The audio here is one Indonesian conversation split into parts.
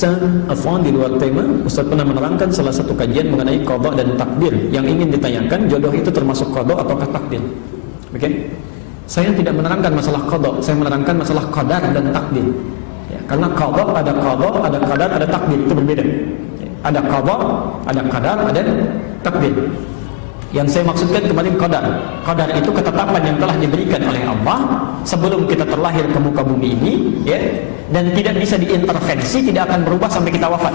Ustaz, afwan di luar tema, Ustaz pernah menerangkan salah satu kajian mengenai qada dan takdir. Yang ingin ditanyakan, jodoh itu termasuk qada ataukah takdir? Oke? Saya tidak menerangkan masalah qada, saya menerangkan masalah qadar dan takdir. Ya, karena qada, ada qadar, ada takdir, itu berbeda. Ada qada, ada qadar, ada takdir. Yang saya maksudkan kemarin qadar. Qadar itu ketetapan yang telah diberikan oleh Allah sebelum kita terlahir ke muka bumi ini, ya, dan tidak bisa diintervensi, tidak akan berubah sampai kita wafat.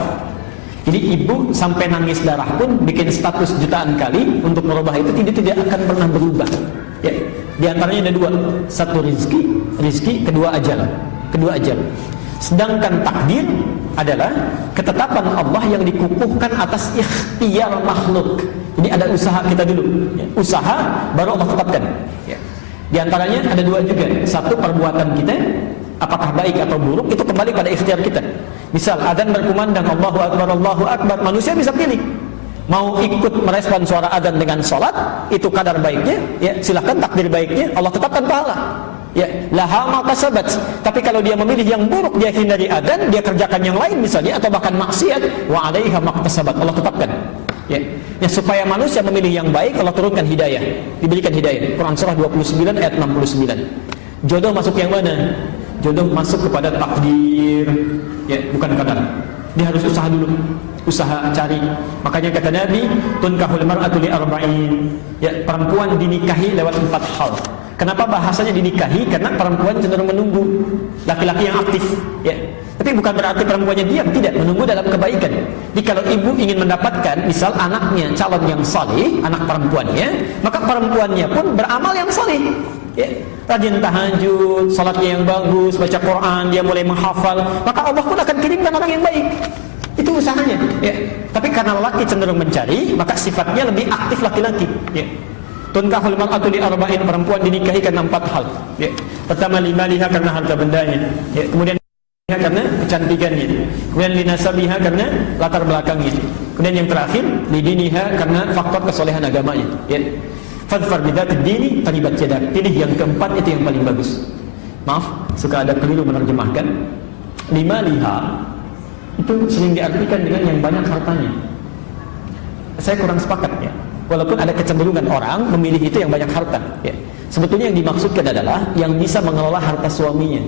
Jadi ibu sampai nangis darah pun bikin status jutaan kali untuk merubah itu tidak akan pernah berubah. Ya, di antaranya ada dua, satu rizki, kedua ajal. Sedangkan takdir adalah ketetapan Allah yang dikukuhkan atas ikhtiar makhluk. Jadi ada usaha kita dulu, ya. Usaha baru Allah tetapkan, ya. Di antaranya ada dua juga. Satu, perbuatan kita apakah baik atau buruk itu kembali pada ikhtiar kita. Misal adzan berkumandang Allahu Akbar, manusia bisa pilih mau ikut merespon suara adzan dengan sholat, itu kadar baiknya, ya silahkan, takdir baiknya Allah tetapkan pahala. Ya, laha ma kasabat. Tapi kalau dia memilih yang buruk, dia hindari adzan, dia kerjakan yang lain misalnya, atau bahkan maksiat, wa 'alaiha ma kasabat, Allah tetapkan. Ya, supaya manusia memilih yang baik, Allah turunkan hidayah, diberikan hidayah. Quran surah 29 ayat 69. Jodoh masuk yang mana? Jodoh masuk kepada takdir, ya, bukan qadar. Dia harus usaha dulu, usaha cari. Makanya kata Nabi, tunkahul mar'atu li arba'in. Ya, perempuan dinikahi lewat 4 hal. Kenapa bahasanya dinikahi? Karena perempuan cenderung menunggu laki-laki yang aktif, ya. Tapi bukan berarti perempuannya diam, tidak, menunggu dalam kebaikan. Jadi kalau ibu ingin mendapatkan misal anaknya calon yang saleh, anak perempuannya, maka perempuannya pun beramal yang saleh, ya. Rajin tahajud, salatnya yang bagus, baca Quran, dia mulai menghafal, maka Allah pun akan kirimkan orang yang baik. Itu usahanya, ya. Tapi karena laki cenderung mencari, maka sifatnya lebih aktif laki-laki, ya. Tunkahul mar'atu li arba'in, perempuan dinikahi karena 4 hal, ya. Pertama, limaliha, karena harta bendanya, ya. Kemudian karena kecantikannya, kemudian linasabiha, karena latar belakangnya, kemudian yang terakhir lidiniha, karena faktor kesolehan agamanya, ya. Fadfar bidzatid dini taribat yadak, pilih yang keempat, itu yang paling bagus. Maaf, suka ada keliru menerjemahkan. Limaliha itu sering diartikan dengan yang banyak hartanya. Saya kurang sepakat, ya. Walaupun ada kecenderungan orang memilih itu yang banyak harta, ya. Sebetulnya yang dimaksudkan adalah yang bisa mengelola harta suaminya,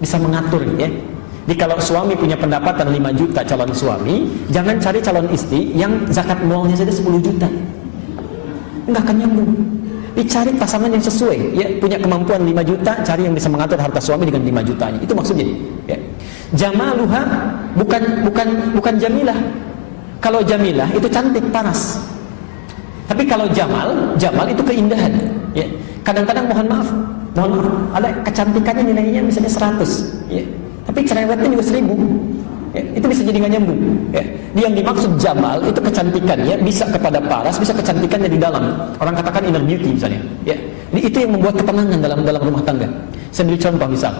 bisa mengatur, ya. Jadi kalau suami punya pendapatan 5 juta calon suami, jangan cari calon istri yang zakat mualnya saja 10 juta. Enggak akan nyambung. Dicari pasangan yang sesuai, ya, punya kemampuan 5 juta, cari yang bisa mengatur harta suami dengan 5 jutanya. Itu maksudnya, ya. Jamaluha bukan jamilah. Kalau jamilah itu cantik, paras. Tapi kalau jamal itu keindahan, ya. Kadang-kadang mohon maaf, ada kecantikannya nilainya misalnya 100, ya. Tapi cerewetnya juga 1000, ya. Itu bisa jadi nggak nyambung, ya. Yang dimaksud jamal itu kecantikannya bisa kepada paras, bisa kecantikannya di dalam. Orang katakan inner beauty misalnya, ya. Jadi itu yang membuat ketenangan dalam rumah tangga. Saya beri contoh, misal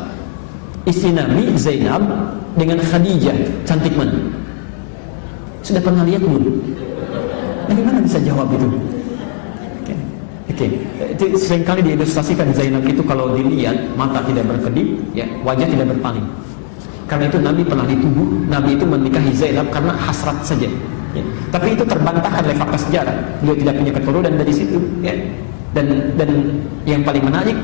istri Nabi Zainab dengan Khadijah, cantik mana? Sudah pernah lihat belum? Bagaimana bisa jawab itu? Oke. Itu seringkali diilustrasikan Zainab itu kalau dilihat mata tidak berkedip, ya, wajah tidak berpaling. Karena itu Nabi pernah dituduh, Nabi itu menikahi Zainab karena hasrat saja, ya. Tapi itu terbantahkan oleh fakta sejarah. Beliau tidak punya keturunan dari situ, ya. Dan yang paling menarik,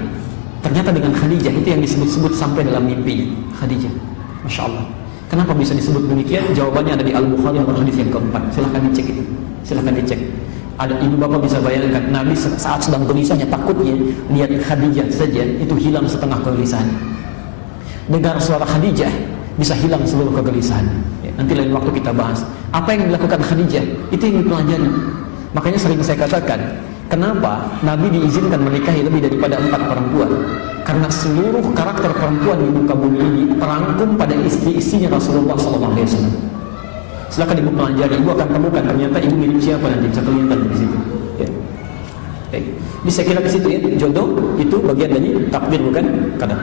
ternyata dengan Khadijah itu yang disebut-sebut sampai dalam mimpi Khadijah. Masya Allah. Kenapa bisa disebut demikian? Jawabannya ada di Al-Bukhari nomor hadis yang keempat. Silahkan dicek itu. Silahkan dicek. Ada ibu bapak bisa bayangkan, Nabi saat sedang gelisahnya, takutnya lihat Khadijah saja itu hilang setengah kegelisahannya. Dengar suara Khadijah bisa hilang seluruh kegelisahan, ya. Nanti lain waktu kita bahas apa yang dilakukan Khadijah, itu yang dipelajari. Makanya sering saya katakan, kenapa Nabi diizinkan menikahi lebih daripada 4 perempuan? Karena seluruh karakter perempuan di muka bumi ini terangkum pada istri-istrinya Rasulullah SAW. Silakan ibu pelajari, ibu akan temukan ternyata ibu mirip siapa nanti, bisa kelihatan di situ, ya. Jadi saya kira ke situ, ya, jodoh itu bagian dari takdir, bukan qadar.